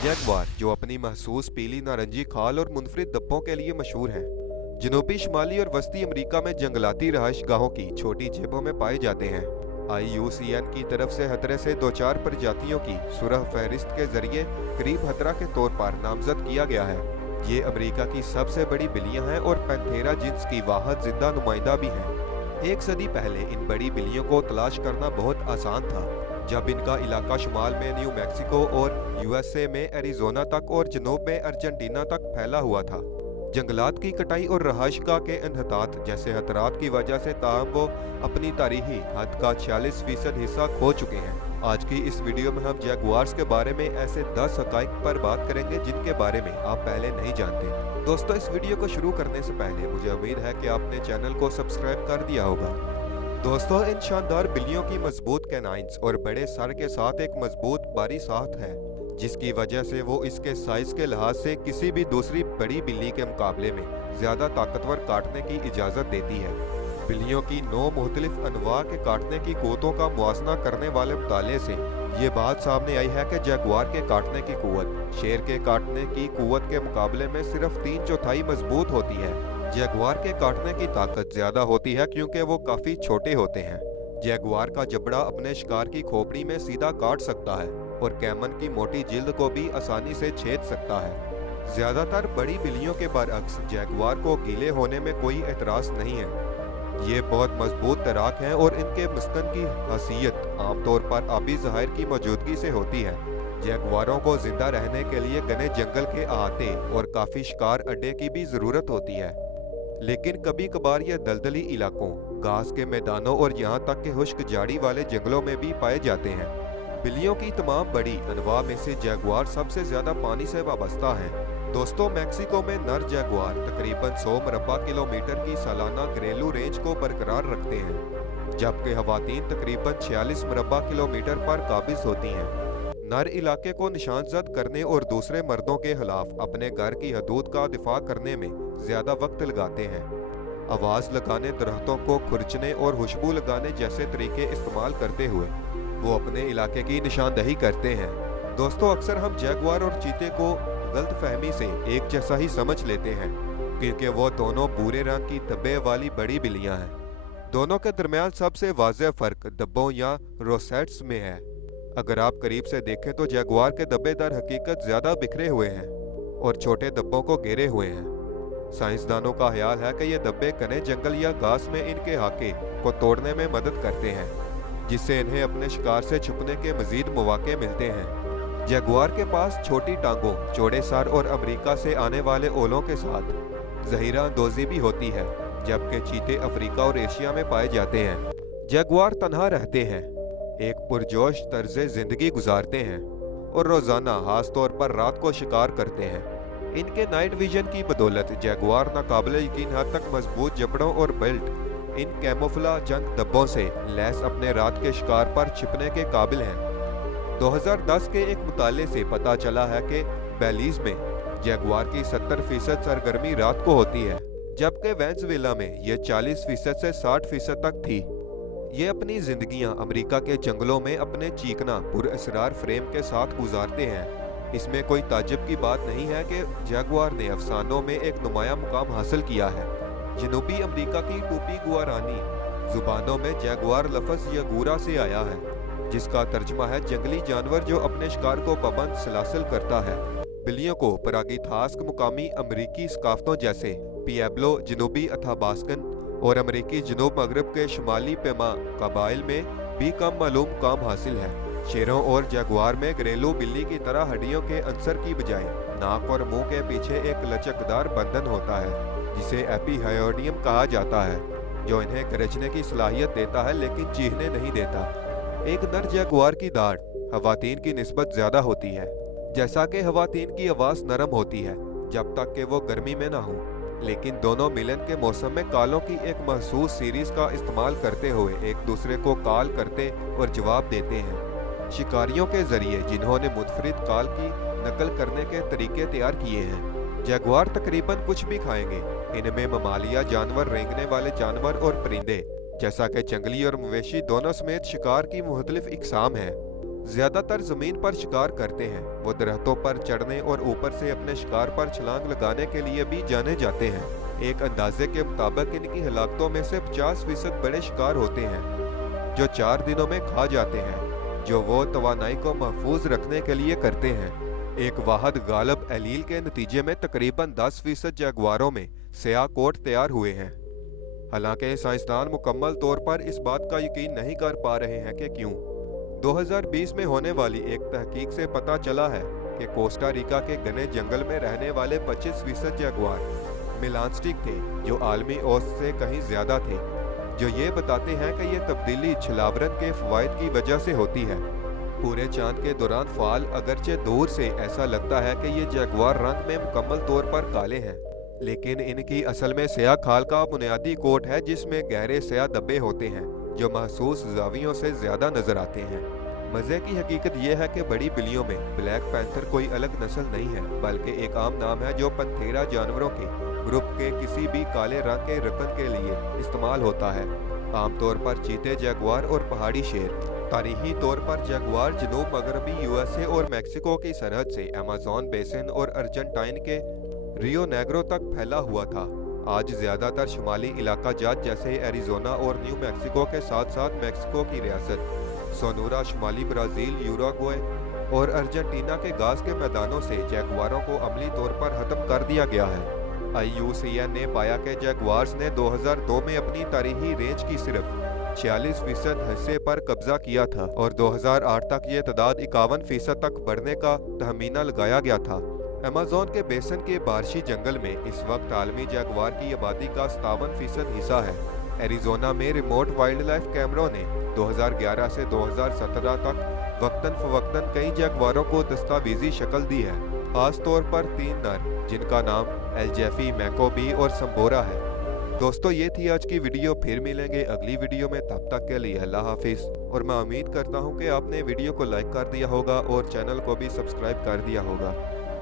Jaguar, जो अपनी महसूस पीली नारंगी खाल और मुनफरिद धब्बों के लिए मशहूर हैं, जनूबी, शिमाली और वस्ती अमेरिका में जंगलाती रहायश गाहों की छोटी जेबों में पाए जाते हैं। IUCN की तरफ से खतरे से दो चार प्रजातियों की सुरह फहरिस्त के जरिए करीब खतरा के तौर पर नामजद किया गया है। ये अमेरिका की सबसे बड़ी बिल्लियां हैं और पैंथेरा जिन्स की वाहद जिंदा नुमाइंदा भी हैं। एक सदी पहले इन बड़ी बिल्लियों को तलाश करना बहुत आसान था, जब इनका इलाका शुमाल में न्यू मैक्सिको और USA में एरिजोना तक और जनूब में अर्जेंटीना तक फैला हुआ था। जंगलात की कटाई और रहायशगाह के इन्हतात जैसे खतरात की वजह से ताहम वो अपनी तारीखी हद का 46% हिस्सा खो चुके हैं। आज की इस वीडियो में हम जैगुआर्स के बारे में ऐसे 10 हकाइक पर बात करेंगे जिनके बारे में आप पहले नहीं जानते। दोस्तों, इस वीडियो को शुरू करने से पहले मुझे उम्मीद है कि आपने चैनल को सब्सक्राइब कर दिया होगा। दोस्तों, इन शानदार बिल्लियों की मजबूत कैनाइंस और बड़े सर के साथ एक मजबूत बारी साथ है, जिसकी वजह से वो इसके साइज के लिहाज से किसी भी दूसरी बड़ी बिल्ली के मुकाबले में ज़्यादा ताकतवर काटने की इजाज़त देती है। बिल्लियों की 9 मुख्तलिफ अनवा के काटने की क़ुव्वतों का मुआसना करने वाले मुताले से ये बात सामने आई है कि जैगुआर के काटने की क़ुव्वत शेर के काटने की क़ुव्वत के मुकाबले में सिर्फ 3/4 मजबूत होती है। जैगुआर के काटने की ताकत ज़्यादा होती है क्योंकि वो काफ़ी छोटे होते हैं। जैगुआर का जबड़ा अपने शिकार की खोपड़ी में सीधा काट सकता है और कैमन की मोटी जिल्द को भी आसानी से छेद सकता है। ज़्यादातर बड़ी बिल्लियों के बरअक्स जैगुआर को गीले होने में कोई एतराज़ नहीं है। ये बहुत मजबूत तैराक हैं और इनके मस्कन की हैसियत आमतौर पर आबी ज़हायर की मौजूदगी से होती है। जैगुआरों को जिंदा रहने के लिए घने जंगल के अहाते और काफ़ी शिकार अड्डे की भी ज़रूरत होती है, लेकिन कभी कभार ये दलदली इलाकों, घास के मैदानों और यहाँ तक के खुश्क झाड़ी वाले जंगलों में भी पाए जाते हैं। बिल्लियों की तमाम बड़ी अनवा में से जैगुआर सबसे ज़्यादा पानी से वाबस्ता हैं। दोस्तों, मैक्सिको में नर जैगुआर तकरीबन 100 मरबा किलोमीटर की सालाना घरेलू रेंज को बरकरार रखते हैं, जबकि खवातीन तकरीबन 46 मरबा किलोमीटर पर काबिज होती हैं। नर इलाके को निशानजद करने और दूसरे मर्दों के खिलाफ अपने घर की हदूद का दिफा करने में ज़्यादा वक्त लगाते हैं। आवाज़ लगाने, दरख्तों को खुरचने और खुशबू लगाने जैसे तरीके इस्तेमाल करते हुए वो अपने इलाके की निशानदही करते हैं। दोस्तों, अक्सर हम जैगुआर और चीते को गलत फहमी से एक जैसा ही समझ लेते हैं, क्योंकि वो दोनों भूरे रंग की धब्बे वाली बड़ी बिल्लियां हैं। दोनों के दरमियान सबसे वाज़ेह फ़र्क धब्बों या रोसेट्स में है। अगर आप करीब से देखें तो जैगुआर के धब्बे दर हकीकत ज़्यादा बिखरे हुए हैं और छोटे धब्बों को घेरे हुए हैं। साइंसदानों का ख्याल है कि ये धब्बे घने जंगल या घास में इनके हाके को तोड़ने में मदद करते हैं, जिससे इन्हें अपने शिकार से छुपने के मजीद मौके मिलते हैं। जैगुआर के पास छोटी टांगों, चौड़े सर और अमेरिका से आने वाले ओलों के साथ ज़हीरा अंदोज़ी भी होती है, जबकि चीते अफ्रीका और एशिया में पाए जाते हैं। जैगुआर तन्हा रहते हैं, एक पुरजोश तर्ज़े ज़िंदगी गुजारते हैं और रोज़ाना खास तौर पर रात को शिकार करते हैं। इनके नाइट विजन की बदौलत जैगुआर नाकाबिले यकीन हद तक मजबूत जबड़ों और बेल्ट इन कैमोफ्लेज धब्बों से लैस अपने रात के शिकार पर छिपने के काबिल हैं। 2010 के एक मुताले से पता चला है कि बेलीज में जैगुआर की 70% सरगर्मी रात को होती है, जबकि वेनेजुएला में यह 40% से 60% तक थी। ये अपनी जिंदगियां अमेरिका के जंगलों में अपने चीकना पुरअसरार फ्रेम के साथ गुजारते हैं। इसमें कोई ताज्जुब की बात नहीं है कि जैगुआर ने अफसानों में एक नुमाया मुकाम हासिल किया है। जनूबी अमेरिका की टूपी गुआरानी जुबानों में जैगुआर लफ्ज़ यगूरा से आया है, जिसका तर्जमा है जंगली जानवर जो अपने शिकार को पाबंद सलासिल करता है। बिल्लियों को परागीथास्क मुकामी अमरीकी सकाफतों जैसे पिएब्लो, जनूबी अथाबास्कन और अमरीकी जनूब मगरब के शुमाली पेमा कबाइल में भी कम मालूम काम हासिल है। शेरों और जैगुआर में घरेलू बिल्ली की तरह हड्डियों के अंसर की बजाय नाक और मुंह के पीछे एक लचकदार बंधन होता है, जिसे एपीहायोडियम कहा जाता है, जो इन्हें गरजने की सलाहियत देता है लेकिन चीखने नहीं देता। एक नर जैगुआर की दाढ़ खवातीन की निस्बत ज़्यादा होती है, जैसा कि खवातीन की आवाज़ नरम होती है जब तक कि वो गर्मी में ना हो, लेकिन दोनों मिलन के मौसम में कालों की एक महसूस सीरीज़ का इस्तेमाल करते हुए एक दूसरे को काल करते और जवाब देते हैं। शिकारियों के जरिए जिन्होंने मुनफरिद काल की नकल करने के तरीके तैयार किए हैं। जैगुआर तकरीबन कुछ भी खाएंगे। इनमें ममालिया जानवर, रेंगने वाले जानवर और परिंदे जैसा कि जंगली और मवेशी दोनों समेत शिकार की मुख्तलिफ इकसाम हैं। ज्यादातर जमीन पर शिकार करते हैं। वो दरख्तों पर चढ़ने और ऊपर से अपने शिकार पर छलांग लगाने के लिए भी जाने जाते हैं। एक अंदाजे के मुताबिक इनकी हलाकतों में से 50% बड़े शिकार होते हैं जो 4 दिनों में खा जाते हैं, जो वो तवानाई को महफूज रखने के लिए करते हैं। एक वाहद गालब एलील के नतीजे में तकरीबन 10% जगुआरों में स्याह कोट तैयार हुए हैं। हालांकि साइंसदान मुकम्मल तौर पर इस बात का यकीन नहीं कर पा रहे हैं कि क्यों। 2020 में होने वाली एक तहकीक से पता चला है कि कोस्टा रिका के घने जंगल में रहने वाले 25% जगुआर मिलानस्टिक थे, जो आलमी औसत से कहीं ज्यादा थे, जो ये बताते हैं कि ये तब्दीली छलावरन के फवायद की वजह से होती है। पूरे चांद के दौरान फाल अगरचे दूर से ऐसा लगता है कि ये जगुआर रंग में मुकम्मल तौर पर काले हैं, लेकिन इनकी असल में स्याह खाल का बुनियादी कोट है जिसमें गहरे स्याह धब्बे होते हैं जो महसूस जावियों से ज्यादा नजर आते हैं। मजे की हकीकत यह है कि बड़ी बिल्लियों में ब्लैक पैंथर कोई अलग नस्ल नहीं है, बल्कि एक आम नाम है जो पंथेरा जानवरों के ग्रुप के किसी भी काले रंग के रकन के लिए इस्तेमाल होता है। आमतौर पर चीते, जगुआर और पहाड़ी शेर। तारीखी तौर पर जगुआर जनूब मगरबी यूएसए और मैक्सिको की सरहद से अमेज़न बेसिन और अर्जेंटाइन के रियो नेग्रो तक फैला हुआ था। आज ज्यादातर शुमाली इलाका जात जैसे एरिजोना और न्यू मैक्सिको के साथ साथ मैक्सिको की रियासत सोनोरा, शुमाली ब्राजील, यूरुग्वे और अर्जेंटीना के घास के मैदानों से जगुआरों को अमली तौर पर खत्म कर दिया गया है। IUCN ने पाया कि जगुआर्स ने 2002 में अपनी तारीखी रेंज की सिर्फ 46% हिस्से पर कब्जा किया था और 2008 तक ये तादाद 51% तक बढ़ने का तहमीना लगाया गया था। अमेज़न के बेसन के बारिशी जंगल में इस वक्त आलमी जगुआर की आबादी का 57% हिस्सा है। एरिजोना में रिमोट वाइल्ड लाइफ कैमरों ने 2011 से 2017 तक वक्तन फवक्तन कई जगुआरों को दस्तावेजी शक्ल दी है, खास तौर पर 3 नर जिनका नाम एल्जेफी, मैकोबी और संबोरा है। दोस्तों, ये थी आज की वीडियो। फिर मिलेंगे अगली वीडियो में, तब तक के लिए अल्लाह हाफिज़। और मैं उम्मीद करता हूँ कि आपने वीडियो को लाइक कर दिया होगा और चैनल को भी सब्सक्राइब कर दिया होगा।